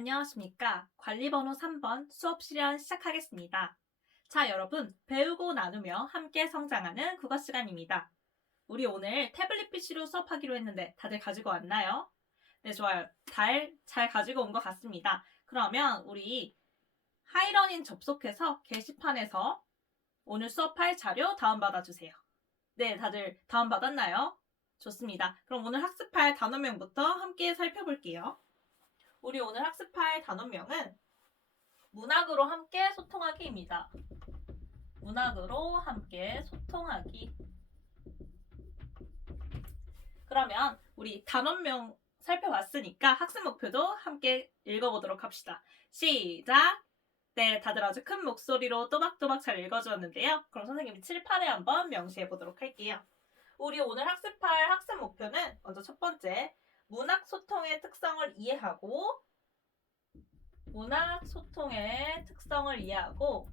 안녕하십니까. 관리번호 3번 수업 실현 시작하겠습니다. 자, 여러분, 배우고 나누며 함께 성장하는 국어 시간입니다. 우리 오늘 태블릿 PC로 수업하기로 했는데 다들 가지고 왔나요? 네, 좋아요. 잘 가지고 온 것 같습니다. 그러면 우리 하이러닝 접속해서 게시판에서 오늘 수업할 자료 다운받아 주세요. 네, 다들 다운받았나요? 좋습니다. 그럼 오늘 학습할 단어명부터 함께 살펴볼게요. 우리 오늘 학습할 단어명은 문학으로 함께 소통하기입니다. 문학으로 함께 소통하기. 그러면 우리 단어명 살펴봤으니까 학습 목표도 함께 읽어보도록 합시다. 시작! 네, 다들 아주 큰 목소리로 또박또박 잘 읽어주었는데요. 그럼 선생님이 칠판에 한번 명시해보도록 할게요. 우리 오늘 학습할 학습 목표는 먼저 첫 번째, 문학 소통의 특성을 이해하고 문학 소통의 특성을 이해하고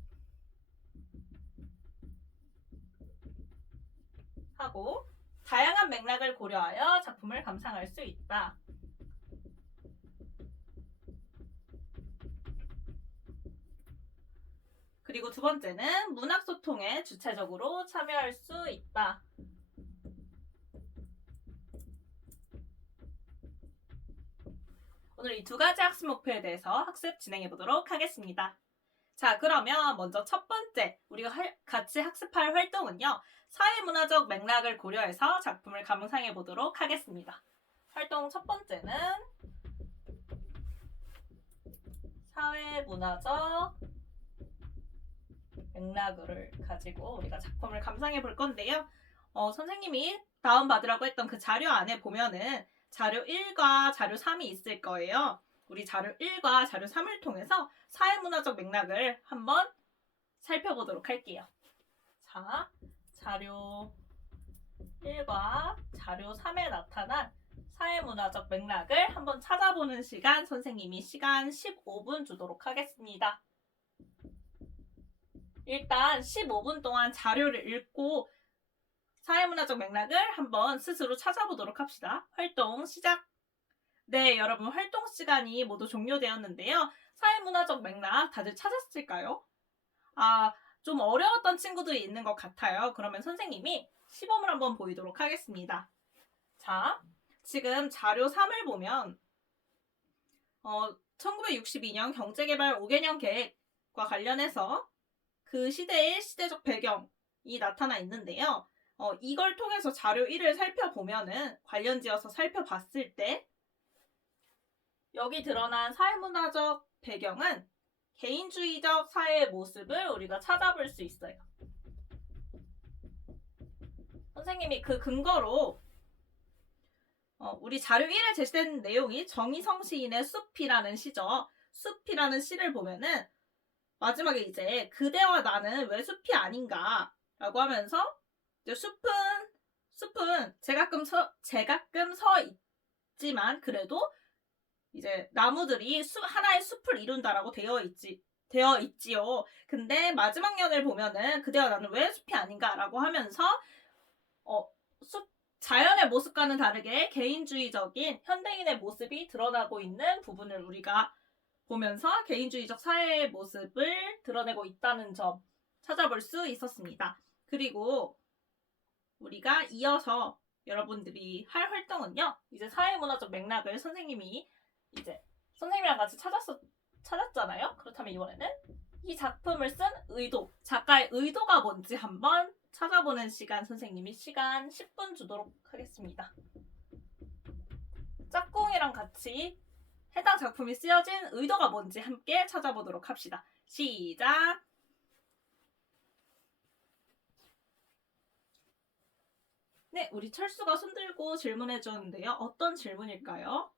다양한 맥락을 고려하여 작품을 감상할 수 있다. 그리고 두 번째는 문학 소통에 주체적으로 참여할 수 있다. 오늘 이 두 가지 학습 목표에 대해서 학습 진행해 보도록 하겠습니다. 자, 그러면 먼저 첫 번째 우리가 같이 학습할 활동은요. 사회문화적 맥락을 고려해서 작품을 감상해 보도록 하겠습니다. 활동 첫 번째는 사회문화적 맥락을 가지고 우리가 작품을 감상해 볼 건데요. 선생님이 다운받으라고 했던 그 자료 안에 보면은 자료 1과 자료 3이 있을 거예요. 우리 자료 1과 자료 3을 통해서 사회문화적 맥락을 한번 살펴보도록 할게요. 자, 자료 1과 자료 3에 나타난 사회문화적 맥락을 한번 찾아보는 시간, 선생님이 시간 15분 주도록 하겠습니다. 일단 15분 동안 자료를 읽고 사회문화적 맥락을 한번 스스로 찾아보도록 합시다. 활동 시작! 네, 여러분 활동 시간이 모두 종료되었는데요. 사회문화적 맥락 다들 찾았을까요? 좀 어려웠던 친구들이 있는 것 같아요. 그러면 선생님이 시범을 한번 보이도록 하겠습니다. 자, 지금 자료 3을 보면 1962년 경제개발 5개년 계획과 관련해서 그 시대의 시대적 배경이 나타나 있는데요. 이걸 통해서 자료 1을 살펴보면은 관련지어서 살펴봤을 때 여기 드러난 사회문화적 배경은 개인주의적 사회의 모습을 우리가 찾아볼 수 있어요. 선생님이 그 근거로 우리 자료 1에 제시된 내용이 정희성 시인의 숲이라는 시죠. 숲이라는 시를 보면은 마지막에 이제 그대와 나는 왜 숲이 아닌가 라고 하면서 이제 숲은 제가끔 서 있지만 그래도 이제 나무들이 하나의 숲을 이룬다라고 되어 있지요. 근데 마지막 연을 보면은 그대와 나는 왜 숲이 아닌가라고 하면서 자연의 모습과는 다르게 개인주의적인 현대인의 모습이 드러나고 있는 부분을 우리가 보면서 개인주의적 사회의 모습을 드러내고 있다는 점 찾아볼 수 있었습니다. 그리고 우리가 이어서 여러분들이 할 활동은요. 이제 사회문화적 맥락을 선생님이 이제 선생님이랑 같이 찾았잖아요. 그렇다면 이번에는 이 작품을 쓴 의도, 작가의 의도가 뭔지 한번 찾아보는 시간 선생님이 시간 10분 주도록 하겠습니다. 짝꿍이랑 같이 해당 작품이 쓰여진 의도가 뭔지 함께 찾아보도록 합시다. 시작! 네, 우리 철수가 손들고 질문해 주었는데요. 어떤 질문일까요?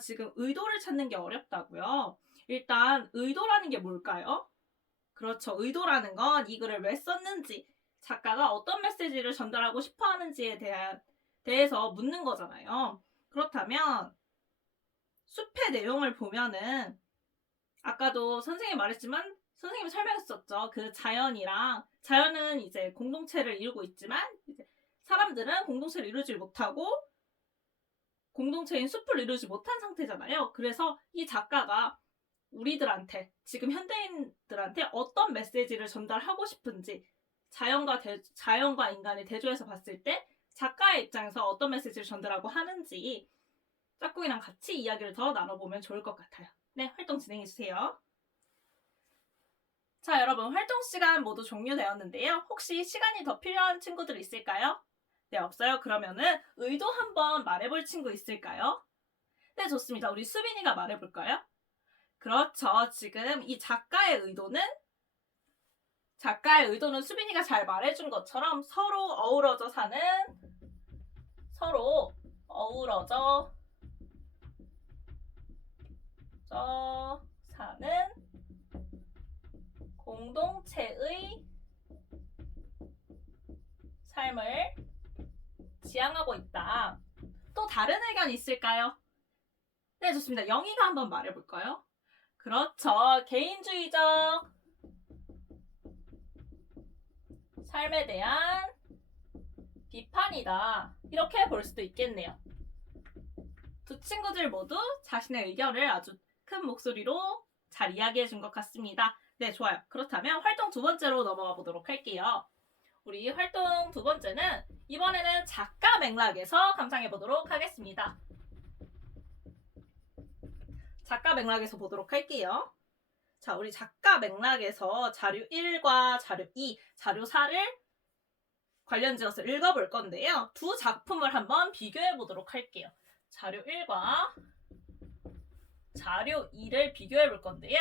지금 의도를 찾는 게 어렵다고요? 일단 의도라는 게 뭘까요? 그렇죠. 의도라는 건 이 글을 왜 썼는지, 작가가 어떤 메시지를 전달하고 싶어 하는지에 대해서 묻는 거잖아요. 그렇다면 숲의 내용을 보면은 아까도 선생님이 말했지만 선생님이 설명했었죠. 그 자연은 이제 공동체를 이루고 있지만 이제 사람들은 공동체를 이루지 못하고 공동체인 숲을 이루지 못한 상태잖아요. 그래서 이 작가가 우리들한테, 지금 현대인들한테 어떤 메시지를 전달하고 싶은지, 자연과 인간의 대조해서 봤을 때 작가의 입장에서 어떤 메시지를 전달하고 하는지 짝꿍이랑 같이 이야기를 더 나눠보면 좋을 것 같아요. 네, 활동 진행해주세요. 자, 여러분, 활동 시간 모두 종료되었는데요. 혹시 시간이 더 필요한 친구들 있을까요? 네, 없어요? 그러면은 의도 한번 말해볼 친구 있을까요? 네, 좋습니다. 우리 수빈이가 말해볼까요? 그렇죠. 지금 이 작가의 의도는 수빈이가 잘 말해준 것처럼 서로 어우러져 사는 공동체의 삶을 지향하고 있다. 또 다른 의견 있을까요? 네, 좋습니다. 영희가 한번 말해볼까요? 그렇죠. 개인주의적 삶에 대한 비판이다. 이렇게 볼 수도 있겠네요. 두 친구들 모두 자신의 의견을 아주 큰 목소리로 잘 이야기해 준 것 같습니다. 네, 좋아요. 그렇다면 활동 두 번째로 넘어가 보도록 할게요. 우리 활동 두 번째는 이번에는 작가 맥락에서 감상해 보도록 하겠습니다. 작가 맥락에서 보도록 할게요. 자, 우리 작가 맥락에서 자료 1과 자료 2, 자료 4를 관련지어서 읽어볼 건데요. 두 작품을 한번 비교해 보도록 할게요. 자료 1과 자료 2를 비교해 볼 건데요.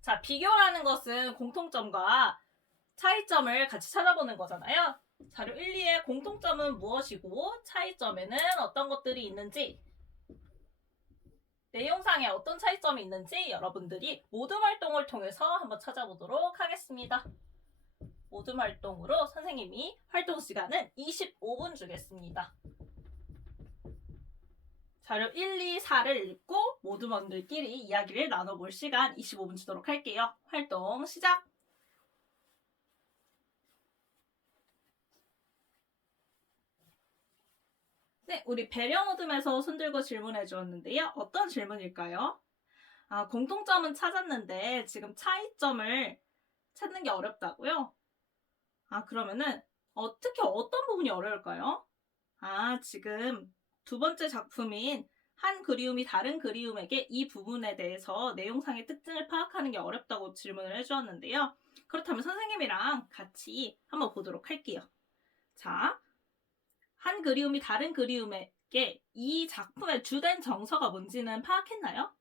자, 비교라는 것은 공통점과 차이점을 같이 찾아보는 거잖아요. 자료 1, 2의 공통점은 무엇이고 차이점에는 어떤 것들이 있는지, 내용상에 어떤 차이점이 있는지 여러분들이 모둠 활동을 통해서 한번 찾아보도록 하겠습니다. 모둠 활동으로 선생님이 활동 시간은 25분 주겠습니다. 자료 1, 2, 4를 읽고 모둠원들끼리 이야기를 나눠볼 시간 25분 주도록 할게요. 활동 시작! 네, 우리 배려 모둠에서 손들고 질문해 주었는데요. 어떤 질문일까요? 공통점은 찾았는데 지금 차이점을 찾는 게 어렵다고요? 그러면은 어떤 부분이 어려울까요? 지금 두 번째 작품인 한 그리움이 다른 그리움에게 이 부분에 대해서 내용상의 특징을 파악하는 게 어렵다고 질문을 해주었는데요. 그렇다면 선생님이랑 같이 한번 보도록 할게요. 자, 한 그리움이 다른 그리움에게 이 작품의 주된 정서가 뭔지는 파악했나요?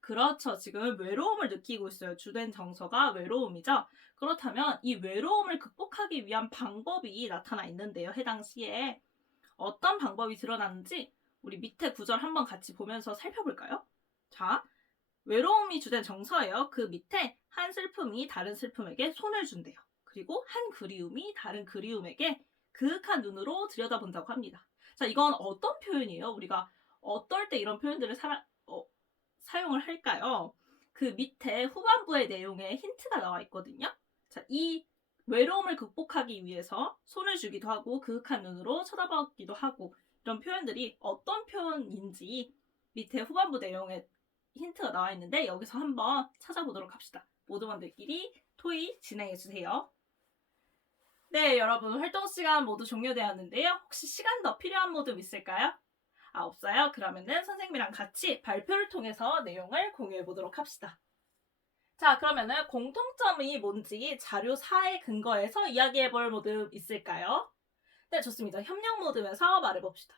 그렇죠. 지금 외로움을 느끼고 있어요. 주된 정서가 외로움이죠. 그렇다면 이 외로움을 극복하기 위한 방법이 나타나 있는데요. 해당 시에 어떤 방법이 드러나는지 우리 밑에 구절 한번 같이 보면서 살펴볼까요? 자, 외로움이 주된 정서예요. 그 밑에 한 슬픔이 다른 슬픔에게 손을 준대요. 그리고 한 그리움이 다른 그리움에게 그윽한 눈으로 들여다본다고 합니다. 자, 이건 어떤 표현이에요? 우리가 어떨 때 이런 표현들을 사용을 할까요? 그 밑에 후반부의 내용에 힌트가 나와 있거든요. 자, 이 외로움을 극복하기 위해서 손을 주기도 하고 그윽한 눈으로 쳐다보기도 하고 이런 표현들이 어떤 표현인지 밑에 후반부 내용에 힌트가 나와 있는데 여기서 한번 찾아보도록 합시다. 모두원들끼리 토의 진행해주세요. 네, 여러분 활동 시간 모두 종료되었는데요. 혹시 시간 더 필요한 모둠 있을까요? 없어요? 그러면은 선생님이랑 같이 발표를 통해서 내용을 공유해 보도록 합시다. 자, 그러면은 공통점이 뭔지 자료 4에 근거해서 이야기해 볼 모둠 있을까요? 네, 좋습니다. 협력 모둠에서 말해봅시다.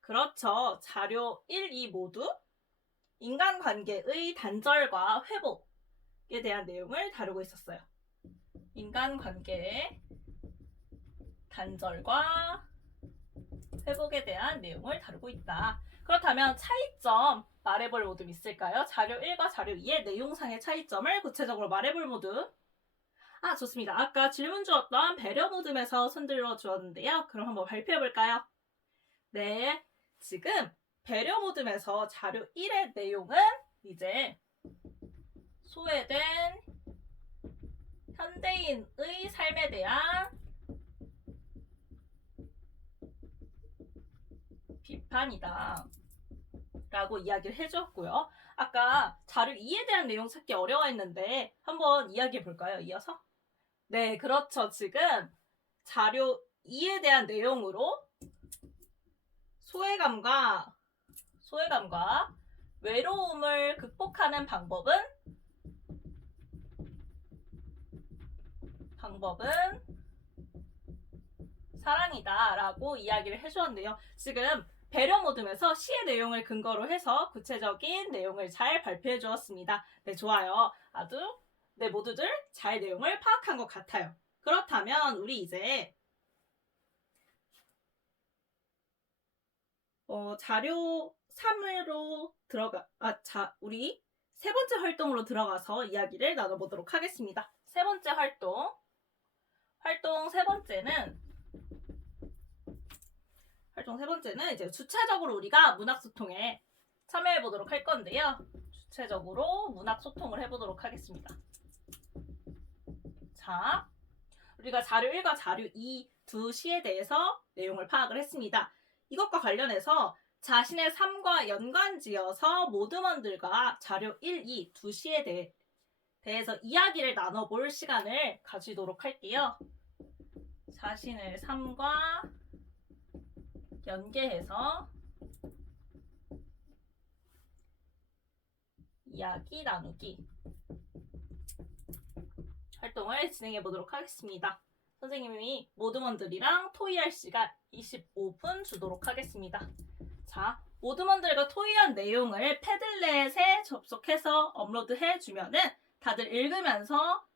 그렇죠. 자료 1, 2 모두 인간관계의 단절과 회복에 대한 내용을 다루고 있었어요. 인간관계의 단절과 회복에 대한 내용을 다루고 있다. 그렇다면 차이점 말해볼 모둠 있을까요? 자료 1과 자료 2의 내용상의 차이점을 구체적으로 말해볼 모둠. 좋습니다. 아까 질문 주었던 배려 모둠에서 손들어 주었는데요. 그럼 한번 발표해볼까요? 네, 지금 배려 모둠에서 자료 1의 내용은 이제 소외된 현대인의 삶에 대한 비판이다 라고 이야기를 해주었고요. 아까 자료 2에 대한 내용 찾기 어려워했는데 한번 이야기해 볼까요? 이어서? 네, 그렇죠. 지금 자료 2에 대한 내용으로 소외감과 외로움을 극복하는 방법은 사랑이다 라고 이야기를 해주었는데요. 지금 배려 모듬에서 시의 내용을 근거로 해서 구체적인 내용을 잘 발표해 주었습니다. 네, 좋아요. 아주 모두들 잘 내용을 파악한 것 같아요. 그렇다면 우리 이제 자료 3으로 우리 세 번째 활동으로 들어가서 이야기를 나눠보도록 하겠습니다. 세 번째 활동 세 번째는 이제 주체적으로 우리가 문학소통에 참여해 보도록 할 건데요. 주체적으로 문학소통을 해보도록 하겠습니다. 자, 우리가 자료 1과 자료 2 두 시에 대해서 내용을 파악을 했습니다. 이것과 관련해서 자신의 삶과 연관지어서 모드먼들과 자료 1, 2 두 시에 대해서 이야기를 나눠볼 시간을 가지도록 할게요. 자신의 삶과 연계해서 이야기 나누기 활동을 진행해 보도록 하겠습니다. 선생님이 모드먼들이랑 토의할 시간 25분 주도록 하겠습니다. 자, 모드먼들과 토의한 내용을 패들렛에 접속해서 업로드해 주면은 다들 읽으면서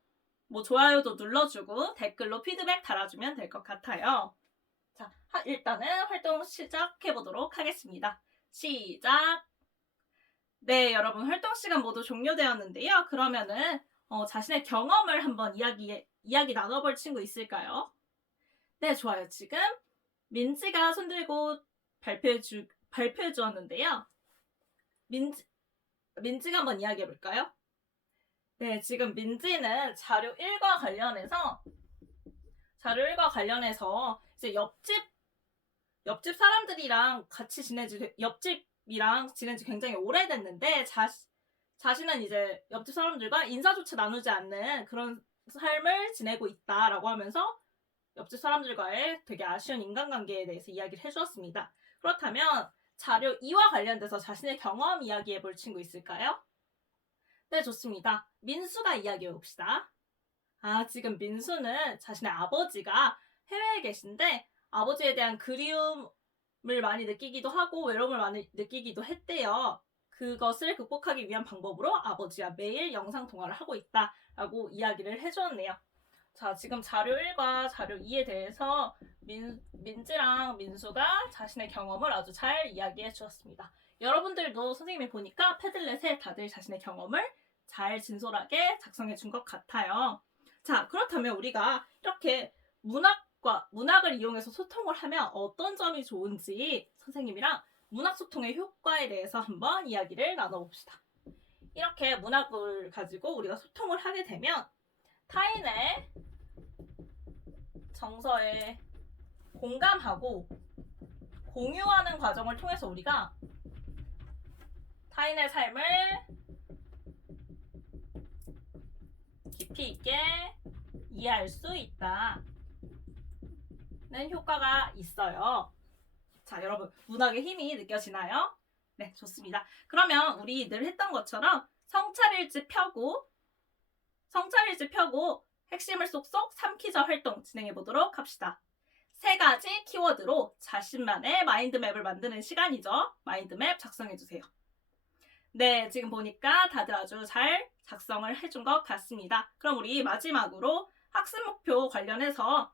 좋아요도 눌러주고 댓글로 피드백 달아주면 될 것 같아요. 자, 일단은 활동 시작해 보도록 하겠습니다. 시작! 네, 여러분 활동 시간 모두 종료되었는데요. 그러면은 자신의 경험을 한번 이야기 나눠볼 친구 있을까요? 네, 좋아요. 지금 민지가 손들고 발표해 주었는데요. 민지가 한번 이야기해 볼까요? 네, 지금 민지는 자료 1과 관련해서 이제 옆집 사람들이랑 같이 옆집이랑 지낸 지 굉장히 오래됐는데 자신은 이제 옆집 사람들과 인사조차 나누지 않는 그런 삶을 지내고 있다라고 하면서 옆집 사람들과의 되게 아쉬운 인간관계에 대해서 이야기를 해주었습니다. 그렇다면 자료 2와 관련돼서 자신의 경험 이야기해 볼 친구 있을까요? 네, 좋습니다. 민수가 이야기해 봅시다. 지금 민수는 자신의 아버지가 해외에 계신데 아버지에 대한 그리움을 많이 느끼기도 하고 외로움을 많이 느끼기도 했대요. 그것을 극복하기 위한 방법으로 아버지와 매일 영상통화를 하고 있다라고 이야기를 해주었네요. 자, 지금 자료 1과 자료 2에 대해서 민지랑 민수가 자신의 경험을 아주 잘 이야기해 주었습니다. 여러분들도 선생님이 보니까 패들렛에 다들 자신의 경험을 잘 진솔하게 작성해 준 것 같아요. 자, 그렇다면 우리가 이렇게 문학을 이용해서 소통을 하면 어떤 점이 좋은지 선생님이랑 문학소통의 효과에 대해서 한번 이야기를 나눠봅시다. 이렇게 문학을 가지고 우리가 소통을 하게 되면 타인의 정서에 공감하고 공유하는 과정을 통해서 우리가 타인의 삶을 깊이 있게 이해할 수 있다는 효과가 있어요. 자, 여러분 문학의 힘이 느껴지나요? 네, 좋습니다. 그러면 우리 늘 했던 것처럼 성찰일지 펴고 핵심을 쏙쏙 삼키자 활동 진행해 보도록 합시다. 3가지 키워드로 자신만의 마인드맵을 만드는 시간이죠. 마인드맵 작성해 주세요. 네, 지금 보니까 다들 아주 잘 작성을 해준 것 같습니다. 그럼 우리 마지막으로 학습 목표 관련해서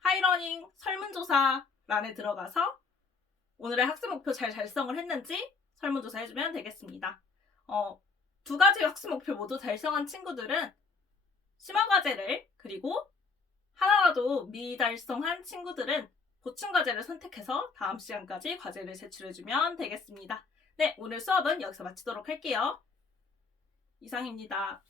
하이러닝 설문조사란에 들어가서 오늘의 학습 목표 잘 달성을 했는지 설문조사 해주면 되겠습니다. 2가지 학습 목표 모두 달성한 친구들은 심화과제를, 그리고 하나라도 미달성한 친구들은 보충과제를 선택해서 다음 시간까지 과제를 제출해주면 되겠습니다. 네, 오늘 수업은 여기서 마치도록 할게요. 이상입니다.